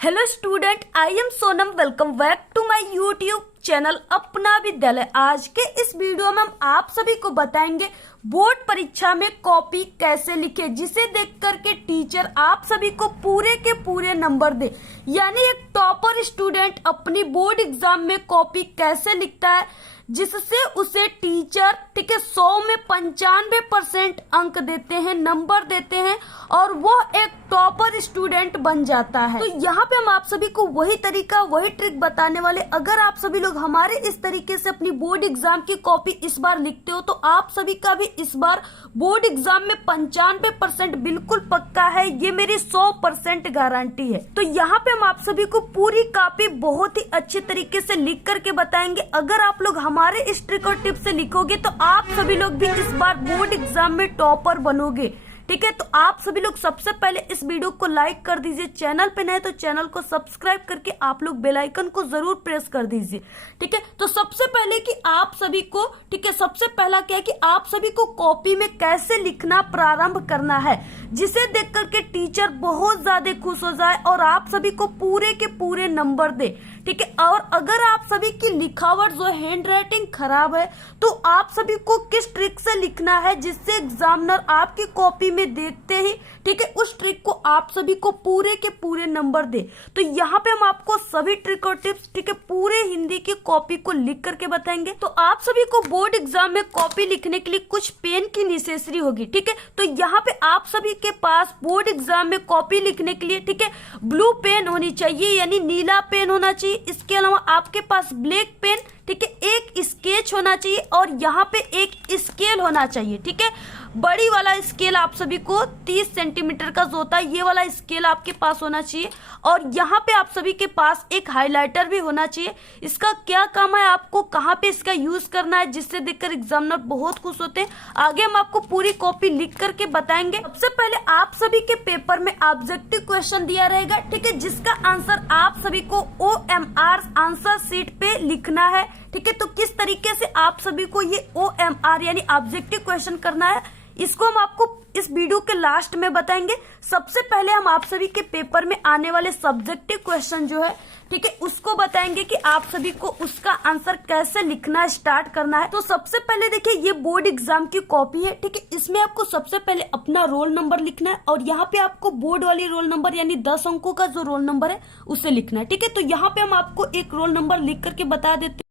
Hello student, I am Sonam. Welcome back to my YouTube channel Apna Vidyalaya. आज के इस video में हम आप सभी को बताएंगे बोर्ड परीक्षा में कॉपी कैसे लिखे, जिसे देख करके टीचर आप सभी को पूरे के पूरे नंबर दे। यानी एक टॉपर स्टूडेंट अपनी बोर्ड एग्जाम में कॉपी कैसे लिखता है, जिससे उसे टीचर 100 में 95% अंक देते हैं, नंबर देते हैं और वो एक टॉपर स्टूडेंट बन जाता है। तो यहाँ पे हम आप सभी को वही तरीका, वही ट्रिक बताने वाले। अगर आप सभी लोग हमारे इस तरीके से अपनी बोर्ड एग्जाम की कॉपी इस बार लिखते हो तो आप सभी का भी इस बार बोर्ड एग्जाम में 95% बिल्कुल पक्का है। ये मेरी 100% गारंटी है। तो यहाँ पे हम आप सभी को पूरी कॉपी बहुत ही अच्छे तरीके से लिख करके बताएंगे। अगर आप लोग हमारे इस ट्रिक और टिप से लिखोगे तो आप सभी लोग भी इस बार बोर्ड एग्जाम में टॉपर बनोगे। ठीक है, तो आप सभी लोग सबसे पहले इस वीडियो को लाइक कर दीजिए। चैनल पे नए तो चैनल को सब्सक्राइब करके आप लोग बेल आइकन को जरूर प्रेस कर दीजिए। ठीक है, तो सबसे पहले कि आप सभी को, ठीक है, सबसे पहला क्या है कि आप सभी को कॉपी में कैसे लिखना प्रारंभ करना है, जिसे देख करके टीचर बहुत ज्यादा खुश हो जाए और आप सभी को पूरे के पूरे नंबर दे। ठीक है, और अगर आप सभी की लिखावट जो हैंड राइटिंग खराब है तो आप सभी को किस ट्रिक से लिखना है जिससे एग्जामिनर आपकी कॉपी में देखते ही, ठीक है, उस ट्रिक को आप सभी को पूरे के पूरे नंबर दे। तो यहाँ पे हम आपको सभी ट्रिक और टिप्स, ठीक है, पूरे हिंदी की कॉपी को लिख करके बताएंगे। तो आप सभी को बोर्ड एग्जाम में कॉपी लिखने के लिए कुछ पेन की नेसेसरी होगी। ठीक है, तो यहाँ पे आप सभी के पास बोर्ड एग्जाम में कॉपी लिखने के लिए, ठीक है, ब्लू पेन होनी चाहिए, यानी नीला पेन होना चाहिए। इसके अलावा आपके पास ब्लैक पेन, ठीक है, एक स्केच होना चाहिए और यहाँ पे एक स्केल होना चाहिए। ठीक है, बड़ी वाला स्केल आप सभी को 30 सेंटीमीटर का जो होता है, ये वाला स्केल आपके पास होना चाहिए। और यहाँ पे आप सभी के पास एक हाइलाइटर भी होना चाहिए। इसका क्या काम है, आपको कहाँ पे इसका यूज करना है, जिससे देखकर एग्जामिनर बहुत खुश होते हैं। आगे हम आपको पूरी कॉपी लिख करके बताएंगे। सबसे पहले आप सभी के पेपर में ऑब्जेक्टिव क्वेश्चन दिया रहेगा, ठीक है, जिसका आंसर आप सभी को OMR आंसर शीट पे लिखना है। ठीक है, तो किस तरीके से आप सभी को ये OMR यानी ऑब्जेक्टिव क्वेश्चन करना है, इसको हम आपको इस वीडियो के लास्ट में बताएंगे। सबसे पहले हम आप सभी के पेपर में आने वाले सब्जेक्टिव क्वेश्चन जो है, ठीक है, उसको बताएंगे कि आप सभी को उसका आंसर कैसे लिखना स्टार्ट करना है। तो सबसे पहले देखिए, ये बोर्ड एग्जाम की कॉपी है। ठीक है, इसमें आपको सबसे पहले अपना रोल नंबर लिखना है और यहाँ पे आपको बोर्ड वाली रोल नंबर यानी 10 अंकों का जो रोल नंबर है उसे लिखना है। ठीक है, तो यहाँ पे हम आपको एक रोल नंबर लिख करके बता देते हैं।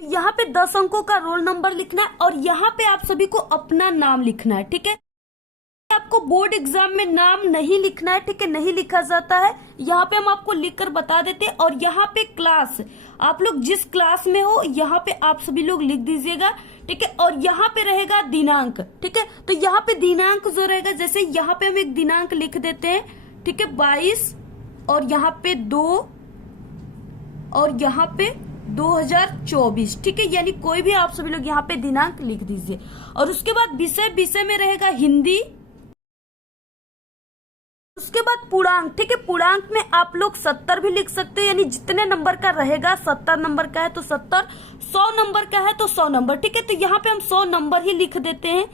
यहाँ पे 10 अंकों का रोल नंबर लिखना है और यहाँ पे आप सभी को अपना नाम लिखना है। ठीक है, आपको बोर्ड एग्जाम में नाम नहीं लिखना है, ठीक है, नहीं लिखा जाता है। यहाँ पे हम आपको लिखकर बता देते हैं। और यहाँ पे क्लास, आप लोग जिस क्लास में हो यहाँ पे आप सभी लोग लिख दीजिएगा। ठीक है, और यहाँ पे रहेगा दिनांक। ठीक है, तो यहाँ पे दिनांक जो रहेगा, जैसे यहाँ पे हम एक दिनांक लिख देते हैं, ठीक है, 22 और यहाँ पे 2 और यहाँ पे 2024। ठीक है, यानी कोई भी आप सभी लोग यहाँ पे दिनांक लिख दीजिए। और उसके बाद विषय में रहेगा हिंदी। उसके बाद पूर्णांक, ठीक है, पूर्णांक में आप लोग 70 भी लिख सकते हो, यानी जितने नंबर का रहेगा, 70 नंबर का है तो 70, 100 नंबर का है तो 100 नंबर। ठीक है, तो यहाँ पे हम 100 नंबर ही लिख देते हैं।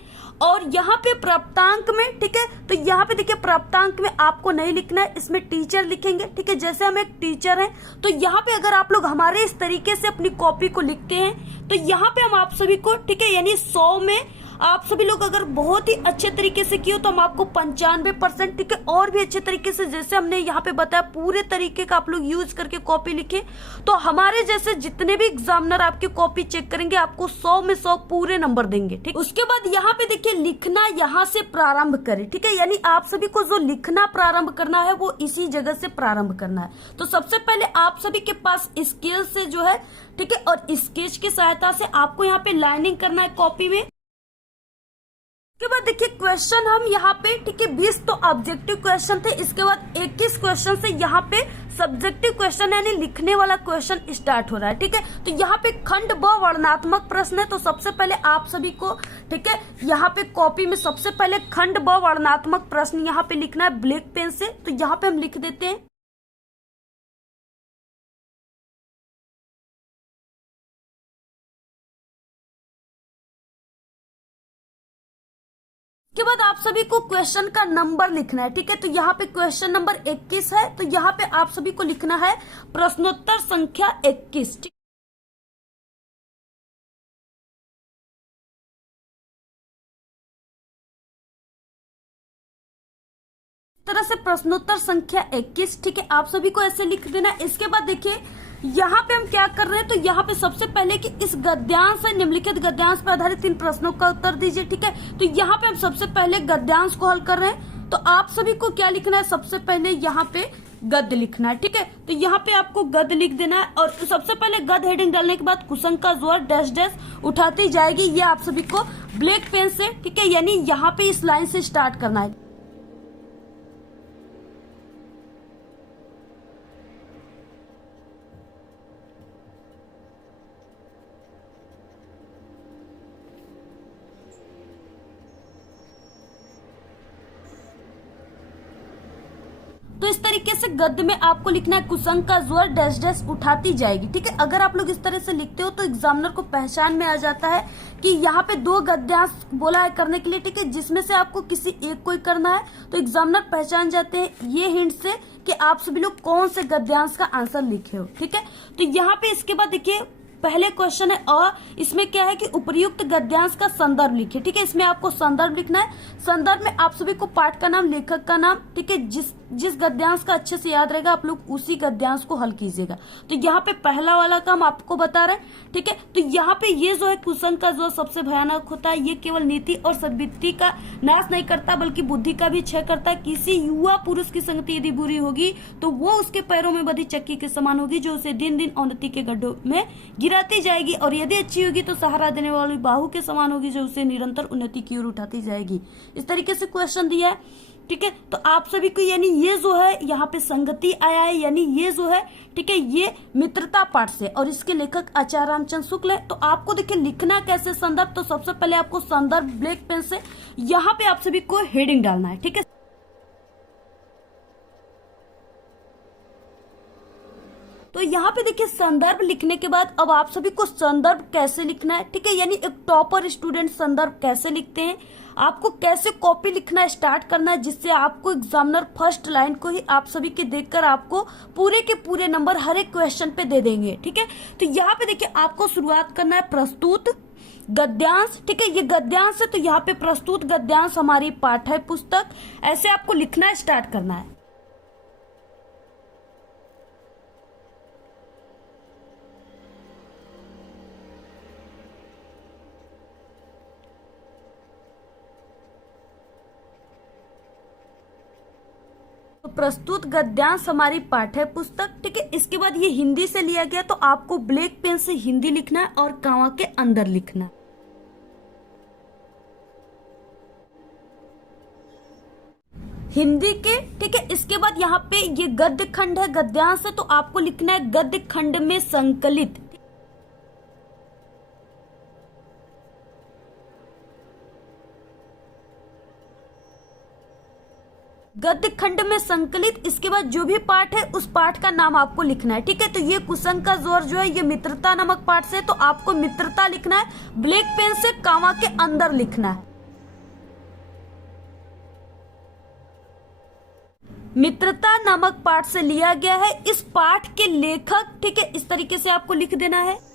और यहाँ पे प्राप्तांक में, ठीक है, तो यहाँ पे देखिए प्राप्तांक में आपको नहीं लिखना है, इसमें टीचर लिखेंगे। ठीक है, जैसे हम एक टीचर हैं तो यहाँ पे अगर आप लोग हमारे इस तरीके से अपनी कॉपी को लिखते हैं तो यहाँ पे हम आप सभी को, ठीक है, यानी 100 में आप सभी लोग अगर बहुत ही अच्छे तरीके से किए तो हम आपको 95%, ठीक है, और भी अच्छे तरीके से जैसे हमने यहाँ पे बताया पूरे तरीके का आप लोग यूज करके कॉपी लिखे तो हमारे जैसे जितने भी एग्जामिनर आपकी कॉपी चेक करेंगे आपको 100 में 100 पूरे नंबर देंगे। ठीक, उसके बाद यहाँ पे देखिए लिखना यहाँ से प्रारंभ करें। ठीक है, यानी आप सभी को जो लिखना प्रारंभ करना है वो इसी जगह से प्रारंभ करना है। तो सबसे पहले आप सभी के पास स्केल से जो है, ठीक है, और स्केच की सहायता से आपको यहाँ पे लाइनिंग करना है कॉपी में। इसके बाद देखिए क्वेश्चन हम यहाँ पे, ठीक है, 20 तो ऑब्जेक्टिव क्वेश्चन थे। इसके बाद 21 क्वेश्चन से यहाँ पे सब्जेक्टिव क्वेश्चन यानी लिखने वाला क्वेश्चन स्टार्ट हो रहा है। ठीक है, तो यहाँ पे खंड ब वर्णनात्मक प्रश्न है। तो सबसे पहले आप सभी को, ठीक है, यहाँ पे कॉपी में सबसे पहले खंड ब वर्णनात्मक प्रश्न यहाँ पे लिखना है ब्लैक पेन से। तो यहाँ पे हम लिख देते हैं। के बाद आप सभी को क्वेश्चन का नंबर लिखना है। ठीक है, तो यहाँ पे क्वेश्चन नंबर 21 है, तो यहाँ पे आप सभी को लिखना है प्रश्नोत्तर संख्या 21। ठीक, तरह से प्रश्नोत्तर संख्या 21। ठीक है, आप सभी को ऐसे लिख देना। इसके बाद देखिए यहाँ पे हम क्या कर रहे हैं, तो यहाँ पे सबसे पहले कि इस गद्यांश है, निम्नलिखित गद्यांश पर आधारित 3 प्रश्नों का उत्तर दीजिए। ठीक है, तो यहाँ पे हम सबसे पहले गद्यांश को हल कर रहे हैं, तो आप सभी को क्या लिखना है, सबसे पहले यहाँ पे गद्य लिखना है। ठीक है, तो यहाँ पे आपको गद्य लिख देना है और सबसे पहले गद्य हेडिंग डालने के बाद कुसंग का जोर डैश डैश उठाती जाएगी। ये आप सभी को ब्लैक पेन से, ठीक है, यानी यहाँ पे इस लाइन से स्टार्ट करना है। तो इस तरीके से गद्य में आपको लिखना है कुसंग का जोर डैश डैश उठाती जाएगी। ठीक है, अगर आप लोग इस तरह से लिखते हो तो एग्जामिनर को पहचान में आ जाता है कि यहाँ पे 2 गद्यांश बोला है करने के लिए। ठीक है, जिसमें से आपको किसी एक को ही करना है, तो एग्जामिनर पहचान जाते हैं ये हिंट से कि आप सभी लोग कौन से गद्यांश का आंसर लिखे हो। ठीक है, तो यहाँ पे इसके बाद देखिए पहले क्वेश्चन है और इसमें क्या है कि उपयुक्त गद्यांश का संदर्भ लिखिए। ठीक है, इसमें आपको संदर्भ लिखना है। संदर्भ में आप सभी को पाठ का नाम, लेखक का नाम, ठीक है, जिस गद्यांश का अच्छे से याद रहेगा आप लोग उसी गद्यांश को हल कीजिएगा। तो यहाँ पे पहला वाला काम आपको बता रहे हैं। ठीक है, तो यहाँ पे ये जो है कुसंग का जो सबसे भयानक होता है, ये केवल नीति और सद्बुद्धि का नाश नहीं करता बल्कि बुद्धि का भी क्षय करता है। किसी युवा पुरुष की संगति यदि बुरी होगी तो वो उसके पैरों में बधी चक्की के समान होगी, जो उसे दिन दिन अवनति के गड्ढों में गिराती जाएगी, और यदि अच्छी होगी तो सहारा देने वाली बाहु के समान होगी, जो उसे निरंतर उन्नति की ओर उठाती जाएगी। इस तरीके से क्वेश्चन दिया है। ठीक है, तो आप सभी को यानी ये जो है यहाँ पे संगति आया है, यानी ये जो है, ठीक है, ये मित्रता पाठ से, और इसके लेखक आचार्य रामचंद्र शुक्ल है। तो आपको देखिए लिखना कैसे संदर्भ, तो सबसे पहले आपको संदर्भ ब्लैक पेन से यहाँ पे आप सभी को हेडिंग डालना है। ठीक है, तो यहाँ पे देखिए संदर्भ लिखने के बाद अब आप सभी को संदर्भ कैसे लिखना है। ठीक है, यानी एक टॉपर स्टूडेंट संदर्भ कैसे लिखते हैं, आपको कैसे कॉपी लिखना स्टार्ट करना है, जिससे आपको एग्जामिनर फर्स्ट लाइन को ही आप सभी के देखकर आपको पूरे के पूरे नंबर हर एक क्वेश्चन पे दे देंगे। ठीक है, तो यहाँ पे देखिए आपको शुरुआत करना है प्रस्तुत गद्यांश। ठीक है, ये गद्यांश है, तो यहाँ पे प्रस्तुत गद्यांश हमारी पाठ्य पुस्तक, ऐसे आपको लिखना स्टार्ट करना है। तो प्रस्तुत गद्यांश हमारी पाठ्य पुस्तक। ठीक है, इसके बाद ये हिंदी से लिया गया, तो आपको ब्लैक पेन से हिंदी लिखना है और कामा के अंदर लिखना है। हिंदी के, ठीक है, इसके बाद यहाँ पे ये गद्य खंड है, गद्यांश है, तो आपको लिखना है गद्य खंड में संकलित। गद्य खंड में संकलित, इसके बाद जो भी पाठ है उस पाठ का नाम आपको लिखना है। ठीक है, तो ये कुसंग का जोर जो है ये मित्रता नामक पाठ से, तो आपको मित्रता लिखना है, ब्लैक पेन से कामा के अंदर लिखना है। मित्रता नामक पाठ से लिया गया है, इस पाठ के लेखक, ठीक है, इस तरीके से आपको लिख देना है।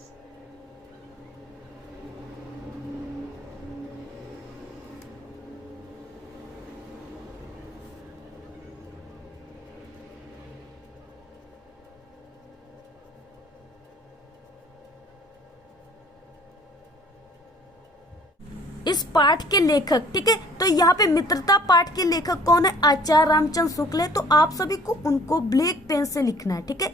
इस पाठ के लेखक, ठीक है, तो यहाँ पे मित्रता पाठ के लेखक कौन है, आचार्य रामचंद्र शुक्ल है, तो आप सभी को उनको ब्लैक पेन से लिखना है। ठीक है,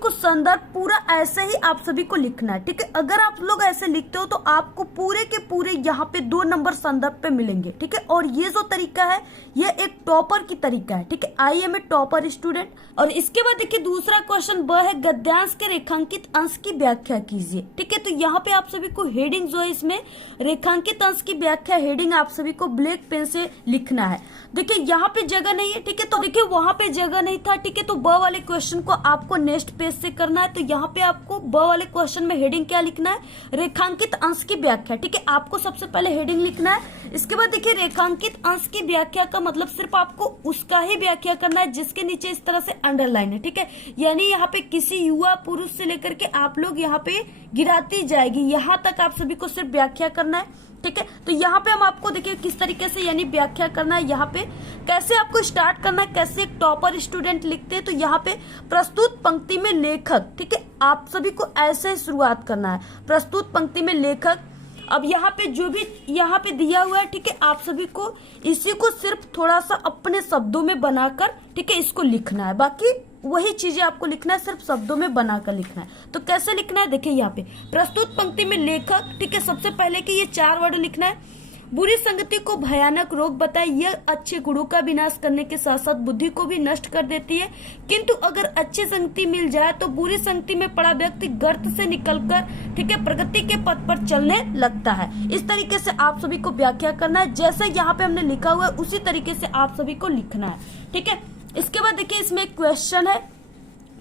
कुछ संदर्भ पूरा ऐसे ही आप सभी को लिखना है। ठीक है, अगर आप लोग ऐसे लिखते हो तो आपको पूरे के पूरे यहाँ पे 2 नंबर संदर्भ पे मिलेंगे। ठीक है, और ये जो तरीका है ये एक टॉपर की तरीका है। ठीक है, I am a topper student. और इसके बाद देखिए दूसरा क्वेश्चन वह है गद्यांश के रेखांकित अंश की व्याख्या कीजिए। ठीक है, तो यहाँ पे आप सभी को हेडिंग जो है इसमें रेखांकित अंश की व्याख्या हेडिंग आप सभी को ब्लैक पेन से लिखना है। देखिए यहाँ पे जगह नहीं है, ठीक है, तो देखिए वहां पे जगह नहीं था। ठीक है, तो ब वाले क्वेश्चन को आपको नेक्स्ट पेज से करना है। तो यहाँ पे आपको ब वाले क्वेश्चन में हेडिंग क्या लिखना है, रेखांकित अंश की व्याख्या। ठीक है, आपको सबसे पहले हेडिंग लिखना है। इसके बाद देखिए रेखांकित अंश की व्याख्या का मतलब सिर्फ आपको उसका ही व्याख्या करना है जिसके नीचे इस तरह से अंडरलाइन है। ठीक है, यानी यहाँ पे किसी युवा पुरुष से लेकर के आप लोग यहाँ पे गिराती जाएगी, यहाँ तक आप सभी को सिर्फ व्याख्या करना है। ठीक है, तो यहाँ पे हम आपको देखिए किस तरीके से यानी व्याख्या करना है, यहाँ पे कैसे आपको स्टार्ट करना है, कैसे एक टॉपर स्टूडेंट लिखते हैं। तो यहाँ पे प्रस्तुत पंक्ति में लेखक, ठीक है, आप सभी को ऐसे शुरुआत करना है, प्रस्तुत पंक्ति में लेखक। अब यहाँ पे जो भी यहाँ पे दिया हुआ है, ठीक है, आप सभी को इसी को सिर्फ थोड़ा सा अपने शब्दों में बनाकर, ठीक है, इसको लिखना है। बाकी वही चीजें आपको लिखना है, सिर्फ शब्दों में बनाकर लिखना है। तो कैसे लिखना है, देखिए यहाँ पे प्रस्तुत पंक्ति में लेखक, ठीक है, सबसे पहले कि ये 4 वर्ड लिखना है। बुरी संगति को भयानक रोग बताए, यह अच्छे गुणों का विनाश करने के साथ साथ बुद्धि को भी नष्ट कर देती है, किंतु अगर अच्छी संगति मिल जाए तो बुरी संगति में पड़ा व्यक्ति गर्त से निकलकर, ठीक है, प्रगति के पथ पर चलने लगता है। इस तरीके से आप सभी को व्याख्या करना है, जैसे यहाँ पे हमने लिखा हुआ है उसी तरीके से आप सभी को लिखना है। ठीक है, इसके बाद देखिए इसमें एक क्वेश्चन है,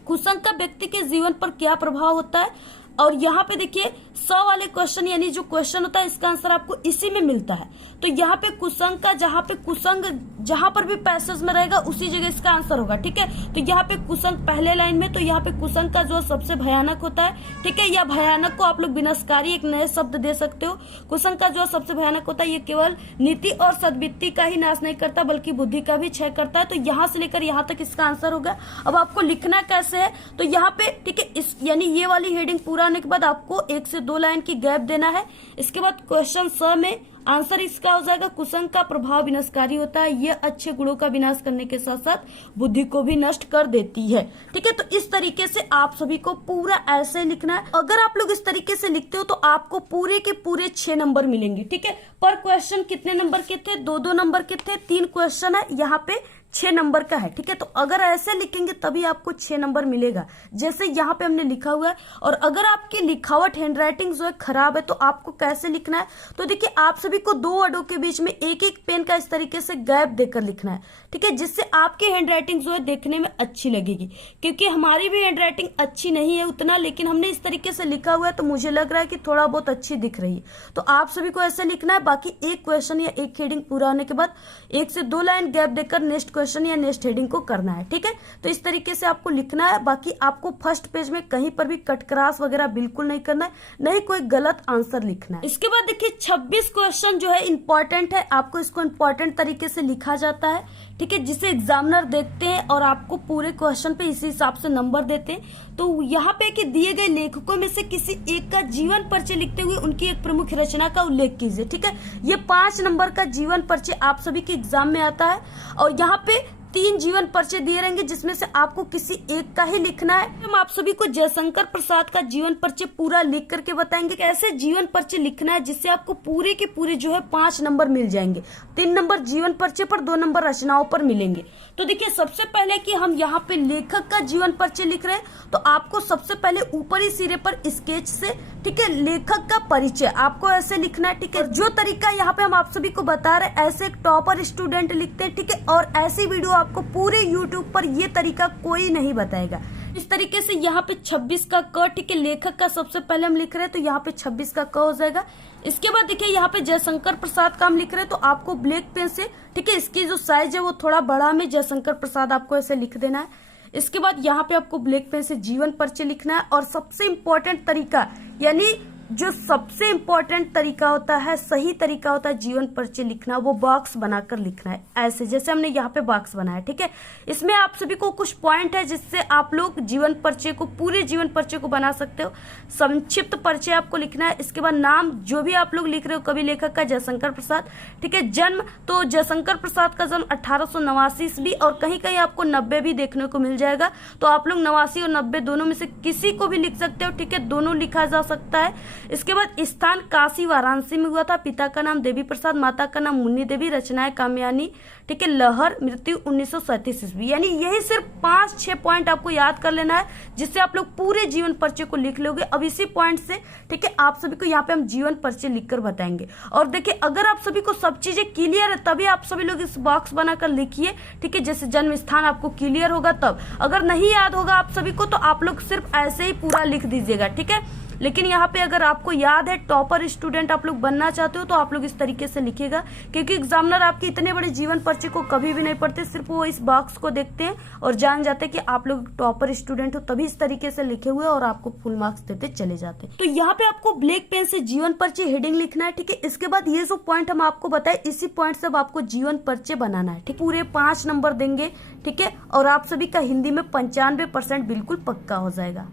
कुसंग का व्यक्ति के जीवन पर क्या प्रभाव होता है। और यहाँ पे देखिए 100 वाले क्वेश्चन यानी जो क्वेश्चन होता है इसका आंसर आपको इसी में मिलता है। तो यहाँ पे कुसंग का, जहाँ पे कुसंग जहां पर भी पैसेज में रहेगा उसी जगह इसका आंसर होगा। ठीक है, तो यहाँ पे कुसंग पहले लाइन में, तो यहाँ पे कुसंग का जो सबसे भयानक होता है, ठीक है, या भयानक को आप लोग विनाशकारी एक नए शब्द दे सकते हो। कुसंग का जो सबसे भयानक होता है ये केवल नीति और सद्वृत्ति का ही नाश नहीं करता बल्कि बुद्धि का भी क्षय करता है। तो यहाँ से लेकर यहाँ तक इसका आंसर होगा। अब आपको लिखना कैसे है, तो यहाँ पे ठीक है, इस यानी ये वाली हेडिंग पूरा होने के बाद आपको 1 से 2 लाइन की गैप देना है। इसके बाद क्वेश्चन 100 में आंसर इसका हो जाएगा, कुसंग का प्रभाव विनाशकारी होता है, यह अच्छे गुणों का विनाश करने के साथ साथ बुद्धि को भी नष्ट कर देती है। ठीक है, तो इस तरीके से आप सभी को पूरा ऐसे लिखना है। अगर आप लोग इस तरीके से लिखते हो तो आपको पूरे के पूरे 6 नंबर मिलेंगे। ठीक है, पर क्वेश्चन कितने नंबर के थे, 2-2 नंबर के थे, 3 क्वेश्चन है, यहाँ पे 6 नंबर का है। ठीक है, तो अगर ऐसे लिखेंगे तभी आपको 6 नंबर मिलेगा, जैसे यहाँ पे हमने लिखा हुआ है। और अगर आपकी लिखावट हैंडराइटिंग जो है खराब है तो आपको कैसे लिखना है, तो देखिए आप सभी को 2 वर्डों के बीच में एक एक पेन का इस तरीके से गैप देकर लिखना है। ठीक है, जिससे आपकी हैंडराइटिंग जो है देखने में अच्छी लगेगी, क्योंकि हमारी भी हैंडराइटिंग अच्छी नहीं है उतना, लेकिन हमने इस तरीके से लिखा हुआ है तो मुझे लग रहा है कि थोड़ा बहुत अच्छी दिख रही है। तो आप सभी को ऐसे लिखना है। बाकी एक क्वेश्चन या एक हेडिंग पूरा होने के बाद 1 से 2 लाइन गैप देकर नेक्स्ट क्वेश्चन या नेक्स्ट हेडिंग को करना है। ठीक है, तो इस तरीके से आपको लिखना है। बाकी आपको फर्स्ट पेज में कहीं पर भी कट क्रॉस वगैरह बिल्कुल नहीं करना है, नहीं कोई गलत आंसर लिखना है। इसके बाद देखिए 26 क्वेश्चन जो है इंपॉर्टेंट है, आपको इसको इंपॉर्टेंट तरीके से लिखा जाता है। ठीक है, जिसे एग्जामिनर देखते हैं और आपको पूरे क्वेश्चन पे इसी हिसाब से नंबर देते हैं। तो यहाँ पे कि दिए गए लेखकों में से किसी एक का जीवन परिचय लिखते हुए उनकी एक प्रमुख रचना का उल्लेख कीजिए। ठीक है, ये 5 नंबर का जीवन परिचय आप सभी के एग्जाम में आता है और यहाँ पे 3 जीवन परिचय दिए रहेंगे जिसमें से आपको किसी एक का ही लिखना है। हम आप सभी को जयशंकर प्रसाद का जीवन परिचय पूरा लिख करके बताएंगे कैसे जीवन परिचय लिखना है जिससे आपको पूरे के पूरे जो है 5 नंबर मिल जाएंगे। 3 नंबर जीवन परिचय पर, 2 नंबर रचनाओं पर मिलेंगे। तो देखिए सबसे पहले कि हम यहाँ पे लेखक का जीवन परिचय लिख रहे हैं तो आपको सबसे पहले ऊपरी सिरे पर स्केच से, ठीक है, लेखक का परिचय आपको ऐसे लिखना है। ठीक है, जो तरीका यहाँ पे हम आप सभी को बता रहे हैं ऐसे एक टॉपर स्टूडेंट लिखते हैं। ठीक है, और ऐसी वीडियो आपको पूरे YouTube पर ये तरीका कोई नहीं बताएगा। इस तरीके से यहाँ पे 26 का क, ठीक है, लेखक का सबसे पहले हम लिख रहे हैं तो यहाँ पे 26 का क हो जाएगा। इसके बाद देखिए यहाँ पे जयशंकर प्रसाद का हम लिख रहे हैं तो आपको ब्लैक पेन से, ठीक है, इसकी जो साइज है वो थोड़ा बड़ा में जयशंकर प्रसाद आपको ऐसे लिख देना है। इसके बाद यहाँ पे आपको ब्लैक पेन से जीवन परिचय लिखना है। और सबसे इम्पोर्टेंट तरीका, यानी जो सबसे इम्पोर्टेंट तरीका होता है, सही तरीका होता है जीवन परिचय लिखना, वो बॉक्स बनाकर लिखना है, ऐसे जैसे हमने यहाँ पे बॉक्स बनाया। ठीक है, इसमें आप सभी को कुछ पॉइंट है जिससे आप लोग जीवन परिचय को, पूरे जीवन परिचय को बना सकते हो। संक्षिप्त परिचय आपको लिखना है। इसके बाद नाम जो भी आप लोग लिख रहे हो, कवि लेखक का जयशंकर प्रसाद। ठीक है, जन्म तो जयशंकर प्रसाद का जन्म 1889 ईस्वी और कहीं कहीं आपको 90 भी देखने को मिल जाएगा, तो आप लोग 89 और 90 दोनों में से किसी को भी लिख सकते हो। ठीक है, दोनों लिखा जा सकता है। इसके बाद स्थान काशी वाराणसी में हुआ था। पिता का नाम देवी प्रसाद, माता का नाम मुन्नी देवी, रचनाएं कामयानी, ठीक है, लहर, मृत्यु 1937 ईस्वी। यानी यही सिर्फ 5-6 पॉइंट आपको याद कर लेना है, जिससे आप लोग पूरे जीवन परिचय को लिख लोगे। अब इसी पॉइंट से, ठीक है, आप सभी को यहाँ पे हम जीवन परिचय लिखकर बताएंगे। और देखिए, अगर आप सभी को सब चीजें क्लियर है तभी आप सभी लोग इस बॉक्स बनाकर लिखिए, ठीक है। जैसे जन्म स्थान आपको क्लियर होगा तब, अगर नहीं याद होगा आप सभी को तो आप लोग सिर्फ ऐसे ही पूरा लिख दीजिएगा, ठीक है। लेकिन यहाँ पे अगर आपको याद है, टॉपर स्टूडेंट आप लोग बनना चाहते हो तो आप लोग इस तरीके से लिखेगा, क्योंकि एग्जामिनर आपके इतने बड़े जीवन परिचय को कभी भी नहीं पढ़ते, सिर्फ वो इस बॉक्स को देखते हैं और जान जाते हैं कि आप लोग टॉपर स्टूडेंट हो, तभी इस तरीके से लिखे हुए और आपको फुल मार्क्स देते चले जाते हैं। तो यहाँ पे आपको ब्लैक पेन से जीवन परिचय हेडिंग लिखना है, ठीक है। इसके बाद ये जो पॉइंट हम आपको बताए, इसी पॉइंट से आपको जीवन परिचय बनाना है, ठीक। पूरे 5 नंबर देंगे, ठीक है, और आप सभी का हिंदी में 95% बिल्कुल पक्का हो जाएगा।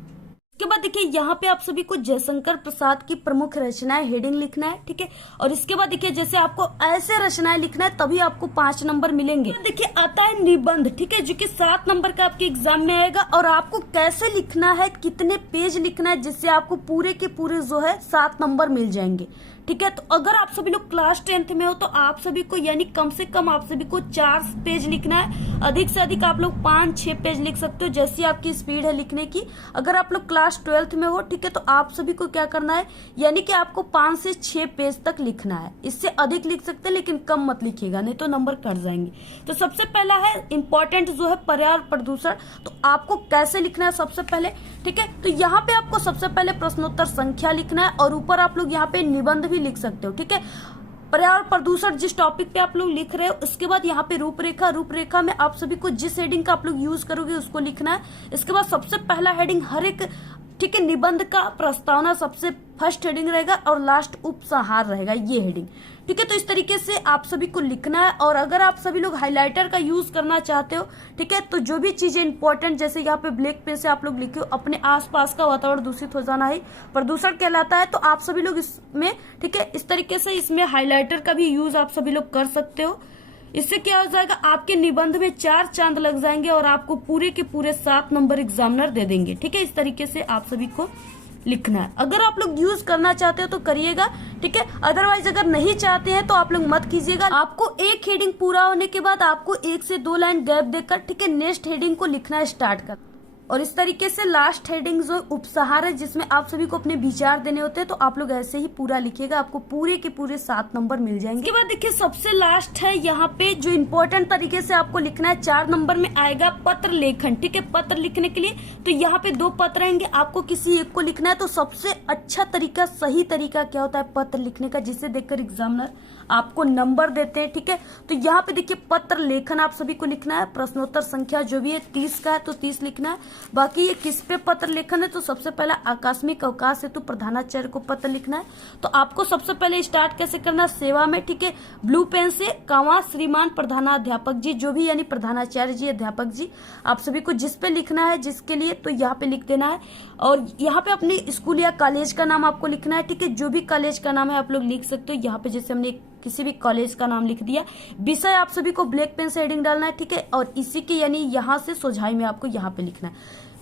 इसके बाद देखिए, यहाँ पे आप सभी को जयशंकर प्रसाद की प्रमुख रचनाएं हेडिंग लिखना है, ठीक है। और इसके बाद देखिए, जैसे आपको ऐसे रचनाएं लिखना है तभी आपको 5 नंबर मिलेंगे। देखिए, आता है निबंध, ठीक है, जो कि 7 नंबर का आपके एग्जाम में आएगा। और आपको कैसे लिखना है, कितने पेज लिखना है, जिससे आपको पूरे के पूरे जो है 7 नंबर मिल जाएंगे, ठीक है। तो अगर आप सभी लोग क्लास 10th में हो तो आप सभी को, यानी कम से कम आप सभी को 4 पेज लिखना है। अधिक से अधिक आप लोग 5-6 पेज लिख सकते हो, जैसी आपकी स्पीड है लिखने की। अगर आप लोग क्लास 12th में हो, ठीक है, तो आप सभी को क्या करना है, यानी कि आपको 5 से 6 पेज तक लिखना है। इससे अधिक लिख सकते हैं लेकिन कम मत लिखिएगा, नहीं तो नंबर कट जाएंगे। तो सबसे पहला है इंपॉर्टेंट जो है पर्यावरण प्रदूषण। तो आपको कैसे लिखना है सबसे पहले, ठीक है। तो यहाँ पे आपको सबसे पहले प्रश्नोत्तर संख्या लिखना है और ऊपर आप लोग यहाँ पे निबंध भी लिख सकते हो, ठीक है। पर्यावरण प्रदूषण जिस टॉपिक पे आप लोग लिख रहे हो, उसके बाद यहाँ पे रूपरेखा, रूपरेखा में आप सभी को जिस हेडिंग का आप लोग यूज करोगे उसको लिखना है। इसके बाद सबसे पहला हेडिंग हर एक, ठीक है, निबंध का प्रस्तावना सबसे फर्स्ट हेडिंग रहेगा और लास्ट उपसंहार रहेगा, ये हेडिंग, ठीक है। तो इस तरीके से आप सभी को लिखना है। और अगर आप सभी लोग हाइलाइटर का यूज करना चाहते हो, ठीक है, तो जो भी चीजें इंपॉर्टेंट, जैसे यहाँ पे ब्लैक पेन से आप लोग लिखे हो, अपने आसपास का वातावरण दूषित हो जाना ही प्रदूषण कहलाता है, तो आप सभी लोग इसमें, ठीक है, इस तरीके से इसमें हाइलाइटर का भी यूज आप सभी लोग कर सकते हो। इससे क्या हो जाएगा, आपके निबंध में 4 चांद लग जाएंगे और आपको पूरे के पूरे 7 नंबर एग्जामिनर दे देंगे, ठीक है। इस तरीके से आप सभी को लिखना है। अगर आप लोग यूज करना चाहते हो तो करिएगा, ठीक है। अदरवाइज अगर नहीं चाहते हैं तो आप लोग मत कीजिएगा। आपको एक हेडिंग पूरा होने के बाद आपको 1 से 2 लाइन गैप देकर, ठीक है, नेक्स्ट हेडिंग को लिखना स्टार्ट कर। और इस तरीके से लास्ट हेडिंग जो उपसंहार है, जिसमें आप सभी को अपने विचार देने होते हैं, तो आप लोग ऐसे ही पूरा लिखिएगा, आपको पूरे के पूरे 7 नंबर मिल जाएंगे। इसके बाद देखिए, सबसे लास्ट है यहाँ पे जो इम्पोर्टेंट तरीके से आपको लिखना है, 4 नंबर में आएगा पत्र लेखन, ठीक है। पत्र लिखने के लिए तो यहाँ पे 2 पत्र आएंगे, आपको किसी एक को लिखना है। तो सबसे अच्छा तरीका, सही तरीका क्या होता है पत्र लिखने का, जिसे देखकर एग्जामिनर आपको नंबर देते हैं, ठीक है। तो यहाँ पे देखिए, पत्र लेखन आप सभी को लिखना है। प्रश्नोत्तर संख्या जो भी है 30 का है तो 30 लिखना है। बाकी ये किस पे पत्र लेखन है, तो सबसे पहला आकस्मिक अवकाश हेतु प्रधानाचार्य को पत्र लिखना है। तो आपको सबसे पहले स्टार्ट कैसे करना है, सेवा में, ठीक है, ब्लू पेन से कामा श्रीमान प्रधानाध्यापक जी, जो भी यानी प्रधानाचार्य जी, अध्यापक जी, आप सभी को जिस पे लिखना है, जिसके लिए, तो यहाँ पे लिख देना है। और यहाँ पे अपने स्कूल या कॉलेज का नाम आपको लिखना है, ठीक है। जो भी कॉलेज का नाम है आप लोग लिख सकते हो। यहाँ पे जैसे हमने किसी भी कॉलेज का नाम लिख दिया। विषय आप सभी को ब्लैक पेन से हेडिंग डालना है, ठीक है। और इसी के यानी यहाँ से सोझाई में आपको यहाँ पे लिखना है।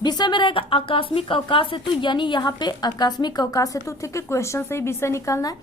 विषय में रहेगा आकस्मिक अवकाश हेतु, यानी यहाँ पे आकस्मिक अवकाश हेतु, ठीक है, क्वेश्चन से ही विषय निकालना है।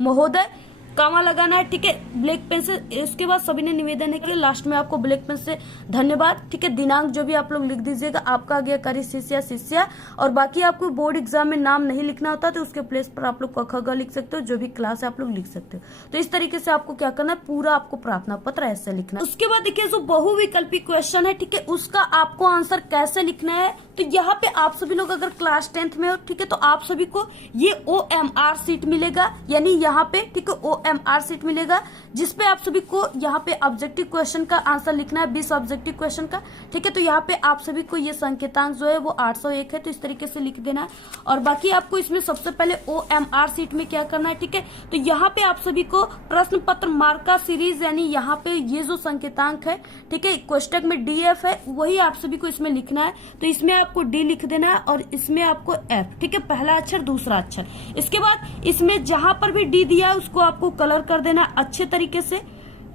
महोदय कामा लगाना है, ठीक है, ब्लैक पेन से। इसके बाद सभी ने निवेदन है कि लास्ट में आपको ब्लैक पेन से धन्यवाद, ठीक है, दिनांक जो भी आप लोग लिख दीजिएगा, आपका आज्ञाकारी शिष्य या शिष्या। और बाकी आपको बोर्ड एग्जाम में नाम नहीं लिखना होता तो उसके प्लेस पर आप लोग क ख ग लिख सकते हो, जो भी क्लास है आप लोग लिख सकते हो। तो इस तरीके से आपको क्या करना है, पूरा आपको प्रार्थना पत्र ऐसे लिखना है। उसके बाद देखिए, जो बहुविकल्पी क्वेश्चन है, ठीक है, उसका आपको आंसर कैसे लिखना है। तो यहाँ पे आप सभी लोग अगर क्लास 10th में हो, ठीक है, तो आप सभी को ये OMR सीट मिलेगा, यानी यहाँ पे, ठीक है, OMR सीट मिलेगा, जिसपे आप सभी को यहाँ पे ऑब्जेक्टिव क्वेश्चन का आंसर लिखना है, 20 ऑब्जेक्टिव क्वेश्चन का, ठीक है। तो यहाँ पे आप सभी को ये संकेतांक जो है वो 801 है, तो इस तरीके से लिख देना है। और बाकी आपको इसमें सबसे पहले OMR सीट में क्या करना है, ठीक है, तो यहाँ पे आप सभी को प्रश्न पत्र मार्का सीरीज, यानी यहाँ पे ये जो संकेतांक है, ठीक है, कोष्टक में DF है, वही आप सभी को इसमें लिखना है। तो इसमें आपको D लिख देना है और इसमें आपको F, ठीक है, पहला अक्षर दूसरा अक्षर। इसके बाद इसमें जहां पर भी D दिया है उसको आपको कलर कर देना अच्छे तरीके से,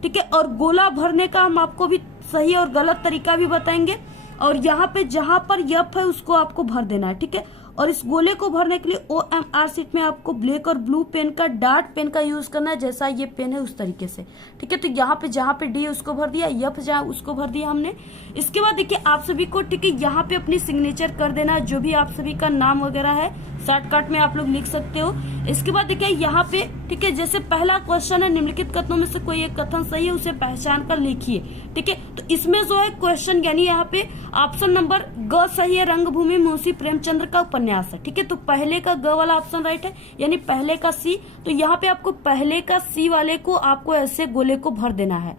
ठीक है। और गोला भरने का हम आपको भी सही और गलत तरीका भी बताएंगे। और यहाँ पे जहां पर यफ है उसको आपको भर देना है, ठीक है। और इस गोले को भरने के लिए OMR शीट में आपको ब्लैक और ब्लू पेन का डार्ट पेन का यूज करना है, जैसा ये पेन है उस तरीके से। ठीक है, तो यहाँ पे जहाँ पे डी है उसको भर दिया, F जहाँ उसको भर दिया हमने। इसके बाद देखिए आप सभी को ठीक है यहाँ पे अपनी सिग्नेचर कर देना है, जो भी आप सभी का नाम वगैरह है शॉर्टकट में आप लोग लिख सकते हो। इसके बाद देखिए यहाँ पे ठीक है, जैसे पहला क्वेश्चन है निम्नलिखित कथनों में से कोई एक कथन सही है, उसे पहचान कर लिखिए। ठीक है, तो इसमें जो है क्वेश्चन यानी यहाँ पे ऑप्शन नंबर ग सही है, रंगभूमि मुंशी प्रेमचंद्र का उपन्यास है। ठीक है, तो पहले का ग वाला ऑप्शन राइट है, यानी पहले का सी। तो यहाँ पे आपको पहले का सी वाले को आपको ऐसे गोले को भर देना है।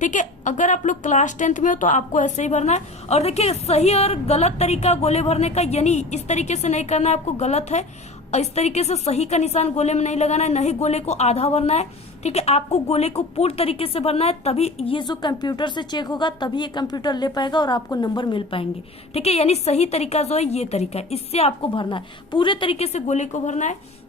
ठीक है, अगर आप लोग क्लास 10th में हो तो आपको ऐसे ही भरना है। और देखिए सही और गलत तरीका गोले भरने का, यानी इस तरीके से नहीं करना है, आपको गलत है। और इस तरीके से सही का निशान गोले में नहीं लगाना है, नहीं गोले को आधा भरना है। ठीक है, आपको गोले को पूर्ण तरीके से भरना है, तभी ये जो कंप्यूटर से चेक होगा, तभी ये कंप्यूटर ले पाएगा और आपको नंबर मिल पाएंगे। ठीक है, यानी सही तरीका जो है ये तरीका है, इससे आपको भरना है, पूरे तरीके से गोले को भरना है।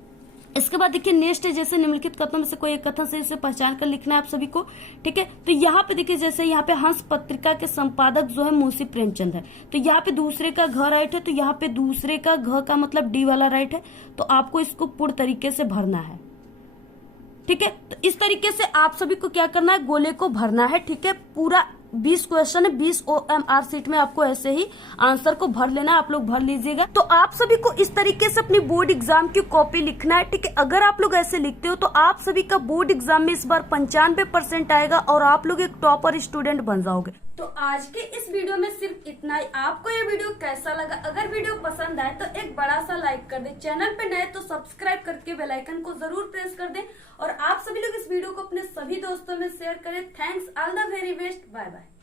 इसके बाद देखिए नेक्स्ट है, जैसे निम्नलिखित कथनों में से कोई एक कथन से इसे पहचान कर लिखना है आप सभी को। ठीक है, तो यहाँ पे देखिए जैसे यहाँ पे हंस पत्रिका के संपादक जो है मुंशी प्रेमचंद है, तो यहाँ पे दूसरे का घ राइट है, तो यहाँ पे दूसरे का घ का मतलब डी वाला राइट है, तो आपको इसको पूर्ण तरीके से भरना है। ठीक है, तो इस तरीके से आप सभी को क्या करना है, गोले को भरना है। ठीक है, पूरा 20 क्वेश्चन है, 20 OMR शीट में आपको ऐसे ही आंसर को भर लेना है, आप लोग भर लीजिएगा। तो आप सभी को इस तरीके से अपनी बोर्ड एग्जाम की कॉपी लिखना है। ठीक है, अगर आप लोग ऐसे लिखते हो तो आप सभी का बोर्ड एग्जाम में इस बार 95% आएगा और आप लोग एक टॉपर स्टूडेंट बन जाओगे। तो आज के इस वीडियो में सिर्फ इतना ही। आपको ये वीडियो कैसा लगा? अगर वीडियो पसंद आए तो एक बड़ा सा लाइक कर दे, चैनल पे नए तो सब्सक्राइब करके बेल आइकन को जरूर प्रेस कर दे और आप सभी लोग इस वीडियो को अपने सभी दोस्तों में शेयर करें। Thanks, all the very best, bye bye.